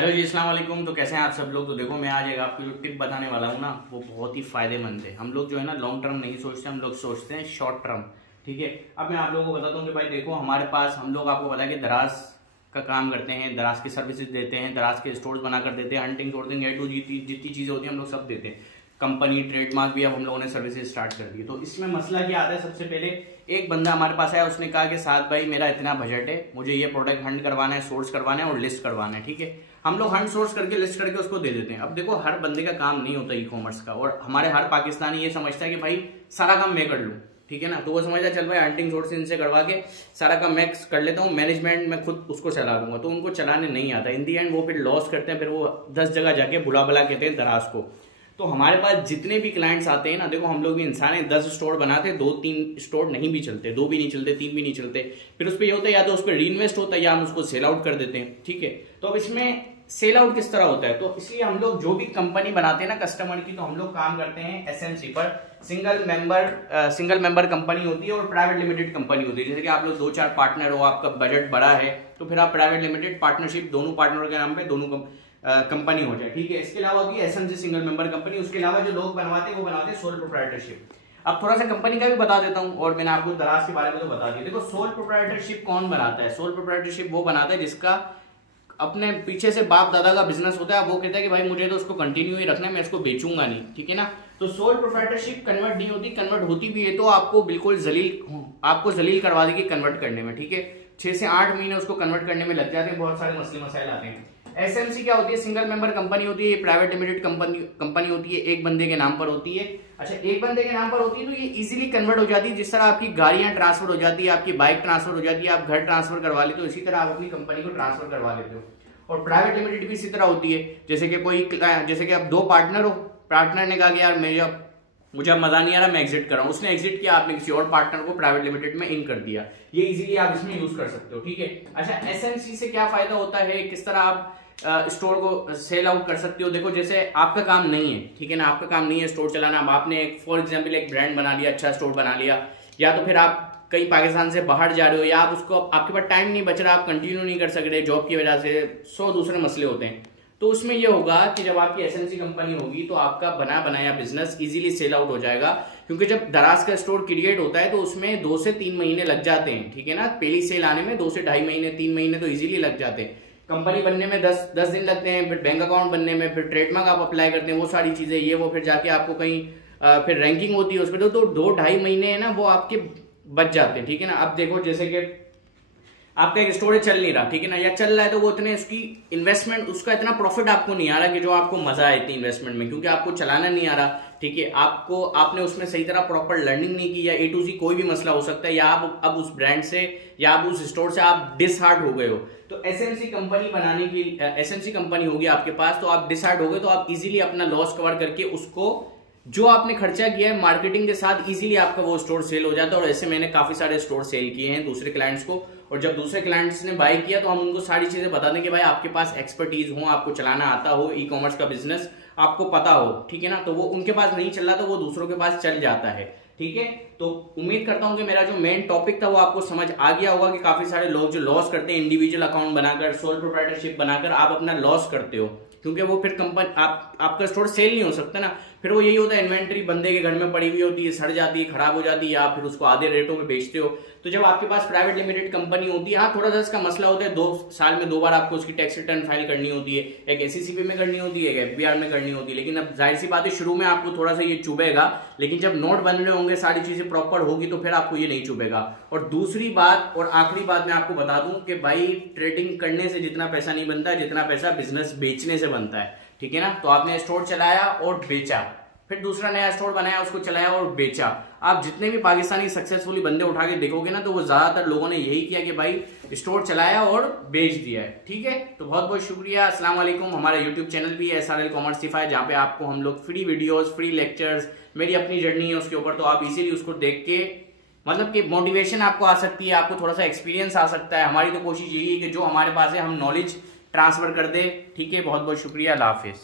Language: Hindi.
हेलो जी, अस्सलाम वालेकुम। तो कैसे हैं आप सब लोग। तो देखो, मैं आज एक आपको जो टिप बताने वाला हूँ ना, वो बहुत ही फायदेमंद है। हम लोग जो है ना लॉन्ग टर्म नहीं सोचते, हम लोग सोचते हैं शॉर्ट टर्म। ठीक है, अब मैं आप लोगों को बताता हूँ कि भाई देखो, हमारे पास हम लोग आपको पता है कि दराज का काम करते हैं, दराज की सर्विसेज देते हैं, दराज के स्टोर्स बनाकर देते हैं, हंटिंग शॉर्टिंग ए टू जितनी चीज़ें होती हैं हम लोग सब देते हैं। कंपनी ट्रेडमार्क भी अब हम लोगों ने सर्विसेज स्टार्ट कर दी। तो इसमें मसला क्या आता है, सबसे पहले एक बंदा हमारे पास आया, उसने कहा कि साथ भाई मेरा इतना बजट है, मुझे ये प्रोडक्ट हंट करवाना है, सोर्स करवाना है और लिस्ट करवाना है। ठीक है, हम लोग हंट सोर्स करके लिस्ट करके उसको दे देते हैं। अब देखो, हर बंदे का काम नहीं होता ई कॉमर्स का, और हमारे हर पाकिस्तानी ये समझता है कि भाई सारा काम मैं कर लूँ। ठीक है ना, तो वो समझता है चल भाई हंटिंग सोर्स इनसे करवा के सारा काम मैं कर लेता हूँ, मैनेजमेंट मैं खुद उसको चला दूंगा। तो उनको चलाने नहीं आता। इन दी एंड वो फिर लॉस करते हैं, फिर वो 10 जगह जाके बुला बुला कहते हैं दराज को। तो हमारे पास जितने भी क्लाइंट्स आते हैं ना, देखो हम लोग भी इंसान हैं, 10 स्टोर बनाते हैं, 2-3 स्टोर नहीं भी चलते, 2 भी नहीं चलते, 3 भी नहीं चलते। फिर उस पर ये होता है या तो उस पर री इन्वेस्ट होता है या हम उसको सेल आउट कर देते हैं। ठीक है, तो अब इसमें सेल आउट किस तरह होता है, तो इसलिए हम लोग जो भी कंपनी बनाते हैं ना कस्टमर की, तो हम लोग काम करते हैं एसएमसी पर। सिंगल मेंबर कंपनी होती है और प्राइवेट लिमिटेड कंपनी होती है। जैसे कि आप लोग 2-4 पार्टनर हो, आपका बजट बड़ा है, तो फिर आप प्राइवेट लिमिटेड पार्टनरशिप दोनों पार्टनरों के नाम पे दोनों कंपनी हो जाए। ठीक है, इसके अलावा होती है एसएमसी सिंगल मेंबर कंपनी। उसके अलावा जो लोग बनवाते हैं वो बनाते हैं सोल प्रोप्राइटरशिप। अब थोड़ा सा कंपनी का भी बता देता हूं, और मैंने आपको दराज के बारे में तो बता दिया। देखो, सोल प्रोप्राइटरशिप कौन बनाता है? सोल प्रोप्राइटरशिप वो बनाता है जिसका अपने पीछे से बाप दादा का बिजनेस होता है। वो कहता है कि भाई मुझे तो उसको कंटिन्यू ही रखना है, मैं इसको बेचूंगा नहीं। ठीक है ना, तो सोल प्रोप्राइटरशिप कन्वर्ट नहीं होती, कन्वर्ट होती भी है तो आपको बिल्कुल जलील करवा देगी कन्वर्ट करने में। ठीक है, 6 से 8 महीने उसको कन्वर्ट करने में लग जाते हैं, बहुत सारे मसले मसाइल आते हैं। एसएमसी क्या होती है? सिंगल मेंबर कंपनी होती है, ये प्राइवेट लिमिटेड कंपनी होती है, एक बंदे के नाम पर होती है। अच्छा, एक बंदे के नाम पर होती है तो ये इजीली कन्वर्ट हो जाती है। जिस तरह आपकी गाड़ियां ट्रांसफर हो जाती है, आपकी बाइक ट्रांसफर हो जाती है, आप घर ट्रांसफर करवा लेते हो, इसी तरह आप अपनी कंपनी को ट्रांसफर करवा लेते हो। और प्राइवेट लिमिटेड भी इसी तरह होती है। जैसे कि आप 2 पार्टनर हो, पार्टनर ने कहा कि यार मुझे अब मजा नहीं आ रहा, मैं एग्जिट कर रहा हूं। उसने एग्जिट किया, आपने किसी और पार्टनर को प्राइवेट लिमिटेड में इन कर दिया। ये इजीली आप इसमें यूज कर सकते हो। ठीक है, अच्छा, एसएमसी से क्या फायदा होता है, किस तरह आप स्टोर को सेल आउट कर सकते हो? देखो, जैसे आपका काम नहीं है, ठीक है ना, आपका काम नहीं है स्टोर चलाना। अब आपने फॉर एग्जांपल एक ब्रांड बना लिया, अच्छा स्टोर बना लिया, या तो फिर आप कहीं पाकिस्तान से बाहर जा रहे हो, या आप उसको आपके पास टाइम नहीं बच रहा, आप कंटिन्यू नहीं कर सक रहे जॉब की वजह से, 100 दूसरे मसले होते हैं। तो उसमें यह होगा कि जब आपकी एसएमसी कंपनी होगी तो आपका बना बनाया बिजनेस इजीली सेल आउट हो जाएगा। क्योंकि जब दराज का स्टोर क्रिएट होता है तो उसमें 2 से 3 महीने लग जाते हैं। ठीक है ना, पहली सेल आने में 2 से 2.5 महीने, 3 महीने तो इजीली लग जाते हैं। कंपनी बनने में 10 दिन लगते हैं, फिर बैंक अकाउंट बनने में, फिर ट्रेडमार्क आप अप्लाई करते हैं, वो सारी चीजें ये वो, फिर जाके आपको कहीं फिर रैंकिंग होती है उस पर, तो 2-2.5 महीने है ना वो आपके बच जाते हैं। ठीक है ना, अब देखो जैसे कि आपका एक स्टोरेज चल नहीं रहा, ठीक है ना, या चल रहा है तो वो इतने उसकी इन्वेस्टमेंट, उसका इतना प्रॉफिट आपको नहीं आ रहा कि जो आपको मजा आए इतनी इन्वेस्टमेंट में, क्योंकि आपको चलाना नहीं आ रहा। ठीक है, आपने उसमें सही तरह प्रॉपर लर्निंग नहीं की, या A to Z कोई भी मसला हो सकता है, या आप अब उस ब्रांड से या आप उस स्टोर से आप डिसहार्ट हो गए हो। तो एसएमसी कंपनी बनाने की एसएमसी कंपनी होगी आपके पास, तो आप डिसहार्ट हो गए तो आप इजीली अपना लॉस कवर करके उसको जो आपने खर्चा किया है मार्केटिंग के साथ, इजीली आपका वो स्टोर सेल हो जाता है। और ऐसे मैंने काफी सारे स्टोर सेल किए हैं दूसरे क्लाइंट्स को, और जब दूसरे क्लाइंट्स ने बाय किया तो हम उनको सारी चीजें बता दें कि भाई आपके पास एक्सपर्टीज हो, आपको चलाना आता हो, ई कॉमर्स का बिजनेस आपको पता हो। ठीक है ना, तो वो उनके पास नहीं चल रहा तो वो दूसरों के पास चल जाता है। ठीक है, तो उम्मीद करता हूं कि मेरा जो मेन टॉपिक था वो आपको समझ आ गया होगा कि काफी सारे लोग जो लॉस करते हैं इंडिविजुअल अकाउंट बनाकर, सोल प्रोप्राइटरशिप बनाकर आप अपना लॉस करते हो, क्योंकि वो फिर कंपनी आपका स्टोर सेल नहीं हो सकता ना। फिर वो यही होता है, इन्वेंट्री बंदे के घर में पड़ी हुई होती है, सड़ जाती है, खराब हो जाती है, आप फिर उसको आधे रेटों में बेचते हो। तो जब आपके पास प्राइवेट लिमिटेड कंपनी होती है, हाँ थोड़ा सा इसका मसला होता है, 2 साल में 2 बार आपको उसकी टैक्स रिटर्न फाइल करनी होती है, एक एससीसीपी में करनी होती है, एक एफबीआर में करनी होती है। लेकिन अब जाहिर सी बात है, शुरू में आपको थोड़ा सा ये चुभेगा, लेकिन जब नोट बन रहे होंगे, सारी चीजें प्रॉपर होगी, तो फिर आपको ये नहीं चुभेगा। और दूसरी बात और आखिरी बात मैं आपको बता दूं कि भाई ट्रेडिंग करने से जितना पैसा नहीं बनता, जितना पैसा बिजनेस बेचने से बनता है। ठीक है ना, तो आपने स्टोर चलाया और बेचा, फिर दूसरा नया स्टोर बनाया, उसको चलाया और बेचा। आप जितने भी पाकिस्तानी सक्सेसफुली बंदे उठा के देखोगे ना, तो वो ज्यादातर लोगों ने यही किया कि भाई स्टोर चलाया और बेच दिया है। ठीक है, तो बहुत बहुत शुक्रिया, अस्सलाम वालेकुम। हमारा यूट्यूब चैनल भी है SRL कॉमर्सिफाई, जहाँ पे आपको हम लोग फ्री वीडियोस, फ्री लेक्चर्स, मेरी अपनी जर्नी है उसके ऊपर, तो आप इजीली उसको देख के मतलब कि मोटिवेशन आपको आ सकती है, आपको थोड़ा सा एक्सपीरियंस आ सकता है। हमारी तो कोशिश यही है कि जो हमारे पास है हम नॉलेज ट्रांसफर कर दे। ठीक है, बहुत बहुत शुक्रिया, अल्लाह हाफिज।